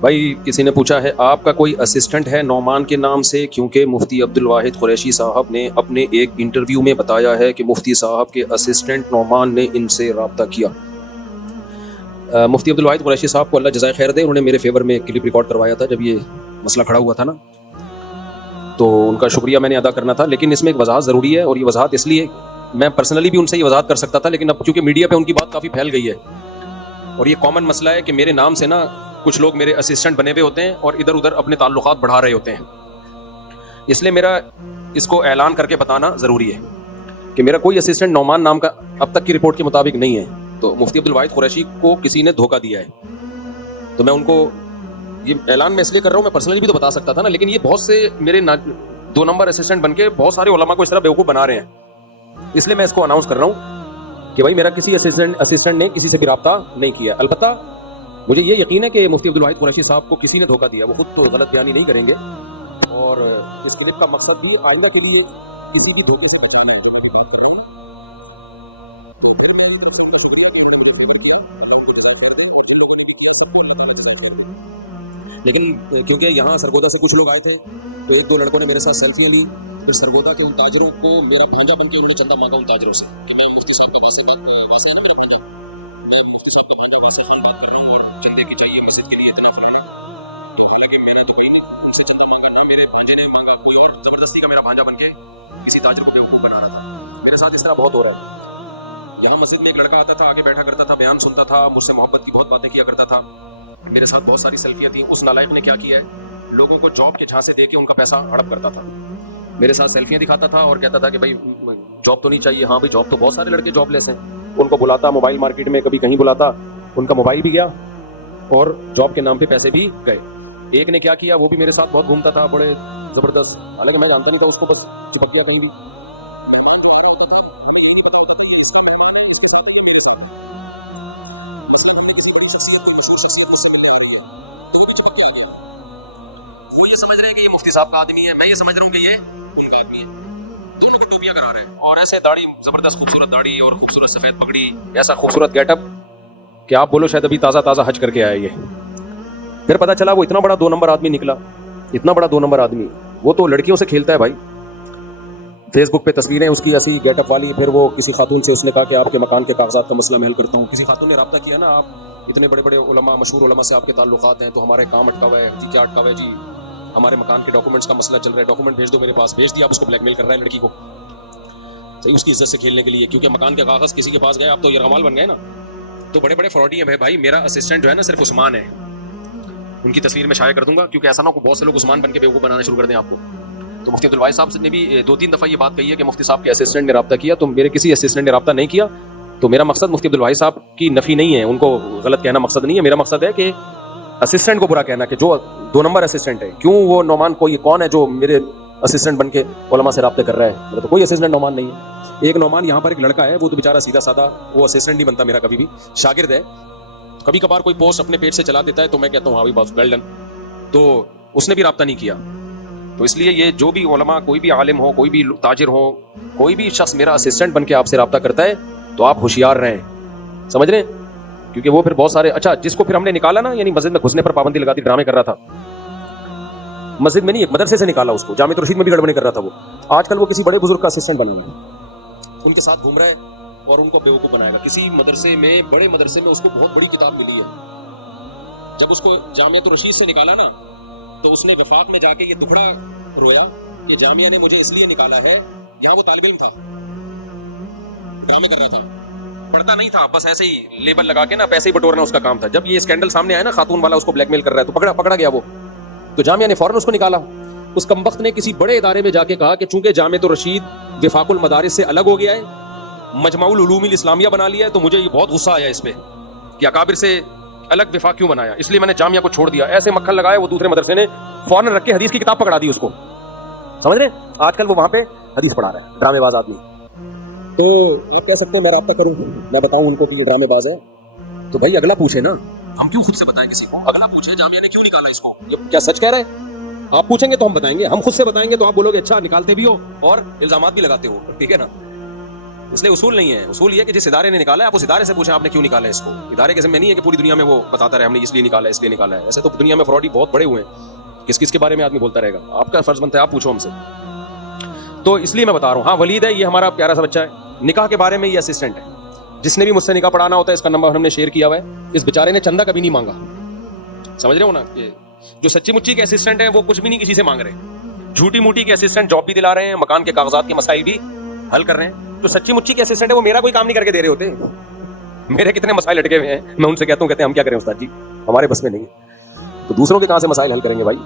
بھائی کسی نے پوچھا ہے آپ کا کوئی اسسٹنٹ ہے نعمان کے نام سے، کیونکہ مفتی عبدالواحد قریشی صاحب نے اپنے ایک انٹرویو میں بتایا ہے کہ مفتی صاحب کے اسسٹنٹ نعمان نے ان سے رابطہ کیا۔ مفتی عبدالواحد قریشی صاحب کو اللہ جزائے خیر دے، انہوں نے میرے فیور میں کلپ ریکارڈ کروایا تھا جب یہ مسئلہ کھڑا ہوا تھا نا، تو ان کا شکریہ میں نے ادا کرنا تھا، لیکن اس میں ایک وضاحت ضروری ہے، اور یہ وضاحت اس لیے میں پرسنلی بھی ان سے یہ وضاحت کر سکتا تھا، لیکن اب چونکہ میڈیا پہ ان کی بات کافی پھیل گئی ہے، اور یہ کامن مسئلہ ہے کہ میرے نام سے نا کچھ لوگ میرے اسسٹنٹ بنے ہوئے ہوتے ہیں اور ادھر ادھر اپنے تعلقات بڑھا رہے ہوتے ہیں، اس لیے میرا اس کو اعلان کر کے بتانا ضروری ہے کہ میرا کوئی اسسٹنٹ نعمان نام کا اب تک کی رپورٹ کے مطابق نہیں ہے۔ تو مفتی عبدالواحد قریشی کو کسی نے دھوکہ دیا ہے، تو میں ان کو یہ اعلان میں اس لیے کر رہا ہوں، میں پرسنلی بھی تو بتا سکتا تھا نا، لیکن یہ بہت سے میرے 2 نمبر اسسٹنٹ بن کے بہت سارے علماء کو اس طرح بیوقوف بنا رہے ہیں، اس لیے میں اس کو اناؤنس کر رہا ہوں کہ بھائی میرا کسی اسسٹنٹ نے کسی سے بھی رابطہ نہیں کیا۔ البتہ مجھے یہ یقین ہے کہ مفتی عبدالواحد قریشی صاحب کو کسی نے دھوکہ دیا، وہ خود تو غلط بیانی نہیں کریں گے، اور اس کلپ کا مقصد بھی آئندہ کے لیے کسی بھی دھوکے سے بچنا ہے۔ لیکن کیونکہ یہاں سرگودا سے کچھ لوگ آئے تھے تو 1-2 لڑکوں نے میرے ساتھ سیلفیاں لی، پھر سرگودا کے ان تاجروں کو میرا بھانجا بن کے انہوں نے چندہ مانگا ان تاجروں سے کہ میں مفتی صاحب کو ویسے ویسا نہیں رکھتا، میں مفتی صاحب کا بھانجا ویسے حال بات کر رہا ہوں اور چندے کی چاہیے مسجد کے لیے اتنا فرق ہے، تو حالانکہ میں نے تو کوئی ان سے چندہ مانگا، نہ میرے بھانجے نے مانگا، کوئی اور زبردستی کا میرا بھانجا بن کے کسی تاجر کو بیوقوف بنا رہا تھا۔ میرے ساتھ اس طرح بہت ہو رہا ہے، یہاں مسجد میں ایک لڑکا آتا تھا، آگے بیٹھا کرتا تھا، بیان سنتا تھا، مجھ سے محبت کی بہت باتیں کیا کرتا تھا، میرے ساتھ بہت ساری سیلفیاں تھیں، اس نالائق نے کیا کیا ہے، لوگوں کو جاب کے جھانسے دے کے ان کا پیسہ ہڑپ کرتا تھا، میرے ساتھ سیلفیاں دکھاتا تھا اور کہتا تھا کہ بھائی جاب تو نہیں چاہیے، ہاں بھائی جاب تو بہت سارے لڑکے جاب لیس ہیں، ان کو بلاتا موبائل مارکیٹ میں، کبھی کہیں بلاتا، ان کا موبائل بھی گیا اور جاب کے نام پہ پیسے بھی گئے۔ ایک نے کیا کیا، وہ بھی میرے ساتھ بہت گھومتا تھا، بڑے زبردست، حالانکہ میں جانتا نہیں تھا اس کو، بس چپک گیا کہیں بھی۔ وہ یہ سمجھ رہے ہیں کہ یہ مفتی صاحب کا آدمی ہے، میں یہ سمجھ رہا ہوں کہ یہ ان کا آدمی ہے، دونوں کو ٹوپیاں کرا رہے ہیں، اور ایسے داڑھی، زبردست خوبصورت داڑھی اور خوبصورت سفید پگڑی، ایسا خوبصورت گیٹ اپ کہ آپ بولو شاید ابھی تازہ تازہ حج کر کے آئے یہ۔ پھر پتا چلا وہ اتنا بڑا 2 نمبر آدمی نکلا، اتنا بڑا 2 نمبر آدمی، وہ تو لڑکیوں سے کھیلتا ہے بھائی، فیس بک پہ تصویریں اس کی ایسی گیٹ اپ والی، پھر وہ کسی خاتون سے اس نے کہا کہ آپ کے مکان کے کاغذات کا مسئلہ میں حل کرتا ہوں، کسی خاتون نے رابطہ کیا نا، آپ اتنے بڑے بڑے علماء، مشہور علماء سے آپ کے تعلقات ہیں، تو ہمارے کام اٹکا ہوا ہے جی، کیا اٹکا ہوا ہے جی، ہمارے مکان کے ڈاکومنٹس کا مسئلہ چل رہا ہے، ڈاکومنٹ بھیج دو میرے پاس، بھیج دیا، آپ اس کو بلیک میل کر رہا ہے لڑکی کو، صحیح، اس کی عزت سے کھیلنے کے لیے، کیونکہ مکان کے کاغذ کسی کے پاس گئے، آپ تو یرغمال بن گئے نا، تو بڑے بڑے فراڈی ہیں بھائی۔ میرا اسسٹنٹ جو ہے نا صرف عثمان ہے، ان کی تصویر میں شائع کر دوں گا، کیونکہ ایسا نہ ہو بہت سے لوگ عثمان بن کے بیوقوف بنانا شروع کر دیں آپ کو۔ تو مفتی عبدالواحد صاحب نے بھی 2-3 دفعہ یہ بات کہی ہے کہ مفتی صاحب کے اسسٹنٹ نے رابطہ کیا، تو میرے کسی اسسٹنٹ نے رابطہ نہیں کیا، تو میرا مقصد مفتی عبدالواحد صاحب کی نفی نہیں ہے، ان کو غلط کہنا مقصد نہیں ہے، میرا مقصد ہے کہ اسسٹنٹ کو برا کہنا کہ جو 2 نمبر اسسٹنٹ ہے، کیوں وہ نعمان کو، یہ کون ہے جو میرے اسسٹنٹ بن کے علماء سے رابطے کر رہا ہے، میرا تو کوئی اسسٹنٹ نعمان نہیں ہے۔ ایک نعمان یہاں پر ایک لڑکا ہے، وہ تو بیچارہ سیدھا سادہ، وہ اسسٹنٹ نہیں بنتا میرا کبھی بھی، شاگرد ہے، کبھی کبھار کوئی پوسٹ اپنے پیج سے چلا دیتا ہے تو میں کہتا ہوں ہاں بھی بس ویل ڈن، تو اس نے بھی رابطہ نہیں کیا۔ تو اس لیے یہ جو بھی علماء، کوئی بھی عالم ہو، کوئی بھی تاجر ہو، کوئی بھی شخص میرا اسسٹنٹ بن کے آپ سے رابطہ کرتا ہے تو آپ ہوشیار رہیں، سمجھ رہے ہیں، کیونکہ وہ پھر بہت سارے، اچھا جس کو پھر ہم نے نکالا نا، یعنی مسجد میں گھسنے پر پابندی لگا دی، ڈرامے کر رہا تھا، مسجد میں نہیں ایک مدرسے سے نکالا اس کو، جامع رشید میں بھی گڑبڑی کر رہا تھا وہ، آج کل وہ کسی بڑے بزرگ کا اسسٹنٹ بنا ہوا ہے، ان کے ساتھ گھوم رہا ہے اور ان کو بیوقوف بنائے گا۔ کسی مدرسے میں، بڑے مدرسے میں اس کو بہت بڑی کتاب ملی ہے، جب اس کو جامع رشید سے نکالا نا تو اس نے وفاق میں جا کے یہ ٹکڑا رویا کہ جامعہ نے مجھے اس لیے نکالا ہے، یہاں وہ طالب علم تھا، ڈرامے کر رہا تھا، پڑھتا نہیں تھا، بس ایسے ہی لیبل لگا کے نا پیسے ہی بٹورنا اس کا کام تھا۔ جب یہ اسکینڈل سامنے آیا نا، خاتون والا اس کو بلیک میل کر رہا ہے، تو پکڑا گیا وہ، تو جامعہ نے فوراً اس کو نکالا۔ اس کمبخت نے کسی بڑے ادارے میں جا کے کہا کہ چونکہ جامع رشید وفاق المدارس سے الگ ہو گیا ہے، مجمع العلوم الاسلامیہ بنا لیا ہے، تو مجھے یہ بہت غصہ آیا اس پہ کہ اکابر سے الگ وفاق کیوں بنایا، اس لیے میں نے جامعہ کو چھوڑ دیا۔ ایسے مکھن لگائے، وہ دوسرے مدرسے نے فوراً رکھ کے حدیث کی کتاب پکڑا دی اس کو، سمجھ رہے ہیں، آج کل وہ وہاں پہ حدیث پڑھا رہا ہے، ڈرامے باز آدمی۔ تو آپ کہہ سکتے ہیں میں رابطہ کروں، میں بتاؤں ان کو کہ یہ ڈرامے باز ہے، تو بھائی اگلا پوچھے نا، ہم کیوں خود سے بتائیں کسی کو، اگلا پوچھے جامعہ نے کیوں نکالا اس کو، یہ کیا سچ کہہ رہے ہیں؟ آپ پوچھیں گے تو ہم بتائیں گے، ہم خود سے بتائیں گے تو آپ بولو گے اچھا نکالتے بھی ہو اور الزامات بھی لگاتے ہو، ٹھیک ہے نا۔ اس لیے اصول نہیں ہے. اصول یہ ہے کہ جس ادارے نے نکالا ہے آپ اس ادارے سے پوچھیں آپ نے کیوں نکالا ہے اس کو. ادارے کے ذمہ نہیں ہے کہ پوری دنیا میں وہ بتاتا رہے ہم نے اس لیے نکالا ہے اس لیے نکالا ہے. ایسے تو دنیا میں فراڈی بہت بڑے ہوئے ہیں, کس کس کے بارے میں آدمی بولتا رہے گا. آپ کا فرض بنتا ہے آپ پوچھو ہم سے. تو اس لیے میں بتا رہا ہوں. ہاں ولید ہے, یہ ہمارا پیارا سا بچہ ہے. نکاح کے بارے میں یہ اسسٹنٹ ہے. جس نے بھی مجھ سے نکاح پڑھانا ہوتا ہے اس کا نمبر ہم نے شیئر کیا ہوا ہے. اس بیچارے نے چندہ کبھی نہیں مانگا. سمجھ رہے ہو نا, کہ جو سچی مچی کے اسسٹنٹ ہیں وہ کچھ بھی نہیں کسی سے مانگ رہے. جھوٹی موٹی کے اسسٹنٹ جاب بھی دلا رہے ہیں, مکان کے کاغذات کے مسائل بھی حل کر رہے ہیں. جو سچی مچی کے اسسٹنٹ ہے وہ میرا کوئی کام نہیں کر کے دے رہے ہوتے. میرے کتنے مسائل اٹکے ہوئے ہیں, میں ان سے کہتا ہوں, کہتے ہیں ہم کیا کریں استاد جی, ہمارے بس میں نہیں ہے. تو دوسروں کے کہاں سے مسائل حل کریں گے بھائی.